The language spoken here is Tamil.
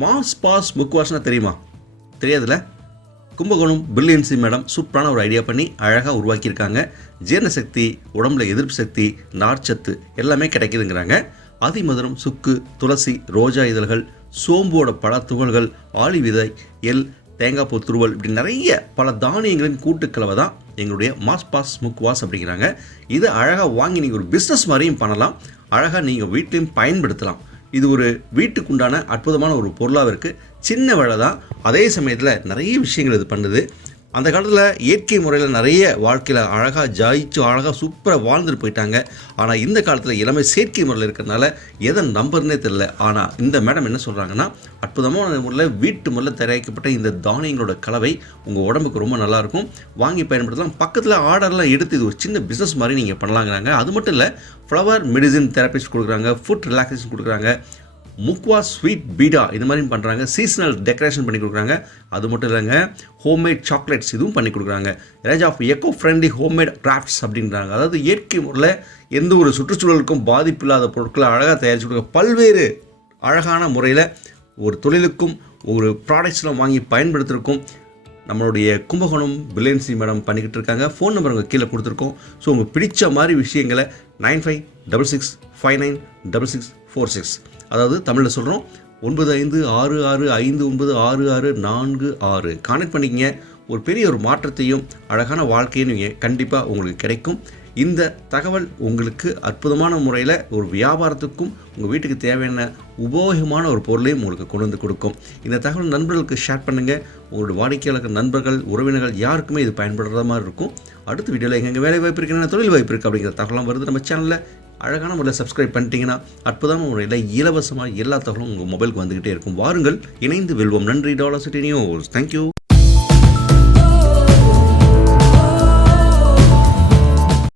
மாஸ் பாஸ் முக்வாஸ்னா தெரியுமா? தெரியாதுல்ல? கும்பகோணம் பில்லியன்சி மேடம் சூப்பரான ஒரு ஐடியா பண்ணி அழகாக உருவாக்கியிருக்காங்க. ஜீரண சக்தி உடம்புல எதிர்ப்பு சக்தி நார்ச்சத்து எல்லாமே கிடைக்குதுங்கிறாங்க. அதிமதுரம் சுக்கு துளசி ரோஜா இதழ்கள் சோம்போட பல துகள்கள் ஆளி விதை எல் தேங்காய் பூ துருவல் இப்படி நிறைய பல தானியங்களின் கூட்டுக்கலவை தான் எங்களுடைய மாஸ் பாஸ் முக்வாஸ் அப்படிங்கிறாங்க. இதை அழகாக வாங்கி நீங்கள் ஒரு பிஸ்னஸ் மாதிரியும் பண்ணலாம். அழகாக நீங்கள் வீட்லேயும் பயன்படுத்தலாம். இது ஒரு வீட்டுக்குண்டான அற்புதமான ஒரு பொருளாக இருக்குது சின்ன வேலை தான் அதே சமயத்தில் நிறைய விஷயங்கள் இது பண்ணுது. அந்த காலத்தில் இயற்கை முறையில் நிறைய வாழ்க்கையில் அழகாக ஜாயிச்சு அழகாக சூப்பராக வாழ்ந்துட்டு போயிட்டாங்க. ஆனால் இந்த காலத்தில் எல்லாமே செயற்கை முறையில் இருக்கிறதுனால எதை நம்பர்னே தெரில ஆனால் இந்த மேடம் என்ன சொல்கிறாங்கன்னா அற்புதமான முறையில் வீட்டு முறையில் தயாரிக்கப்பட்ட இந்த தானியங்களோட கலவை உங்கள் உடம்புக்கு ரொம்ப நல்லாயிருக்கும் வாங்கி பயன்படுத்தலாம். பக்கத்தில் ஆர்டர்லாம் எடுத்து இது ஒரு சின்ன பிஸ்னஸ் மாதிரி நீங்கள் பண்ணலாங்கிறாங்க. அது மட்டும் இல்லை ஃப்ளவர் மெடிசின் தெரபிஸ்ட் கொடுக்குறாங்க ஃபுட் ரிலாக்ஸேஷன் கொடுக்குறாங்க. முக்வா ஸ்வீட் பீடா இது மாதிரி பண்ணுறாங்க சீசனல் டெக்கரேஷன் பண்ணி கொடுக்குறாங்க. அது மட்டும் இல்லைங்க ஹோம்மேட் சாக்லேட்ஸ் இதுவும் பண்ணி கொடுக்குறாங்க. Range of eco friendly homemade crafts அப்படின்றாங்க. அதாவது இயற்கை முறையில் எந்த ஒரு சுற்றுச்சூழலுக்கும் பாதிப்பு இல்லாத பொருட்களை அழகாக தயாரித்து கொடுக்க பல்வேறு அழகான முறையில் ஒரு தொழிலுக்கும் ஒரு ப்ராடக்ட்ஸ்லாம் வாங்கி பயன்படுத்துகிறக்கும் நம்மளுடைய கும்பகோணம் பில்லியன்சி மேடம் பண்ணிக்கிட்டு இருக்காங்க. ஃபோன் நம்பர் உங்கள் கீழே கொடுத்துருக்கோம். ஸோ உங்களுக்கு பிடிச்ச மாதிரி விஷயங்களை nine five double six five nine double six four six அதாவது தமிழில் சொல்கிறோம் ஒன்பது ஐந்து ஆறு ஆறு ஐந்து ஒன்பது ஆறு ஆறு நான்கு ஆறு. கனெக்ட் பண்ணிக்கங்க. ஒரு பெரிய ஒரு மாற்றத்தையும் அழகான வாழ்க்கையும் நீங்கள் கண்டிப்பாக உங்களுக்கு கிடைக்கும். இந்த தகவல் உங்களுக்கு அற்புதமான முறையில் ஒரு வியாபாரத்துக்கும் உங்கள் வீட்டுக்கு தேவையான உபயோகமான ஒரு பொருளையும் உங்களுக்கு கொண்டு வந்து கொடுக்கும். இந்த தகவல் நண்பர்களுக்கு ஷேர் பண்ணுங்கள் உங்களுடைய வாடிக்கையாளர்கள் நண்பர்கள் உறவினர்கள் யாருக்குமே இது பயன்படுற மாதிரி இருக்கும். அடுத்த வீடியோவில் எங்கெங்கே வேலை வாய்ப்பு இருக்கு என்ன தொழில் வாய்ப்பு இருக்குது அப்படிங்கிற தகவலாம் வருது நம்ம சேனலில் அழகான முறையில் சப்ஸ்கிரைப் பண்ணிட்டீங்கன்னா அற்புதமான முறையில் இலவசமாக எல்லா தகவலும் உங்கள் மொபைலுக்கு வந்துக்கிட்டே இருக்கும். வாருங்கள் இணைந்து வெல்வோம். நன்றி டாலர் சிட்டி நியூஸ். தேங்க்யூ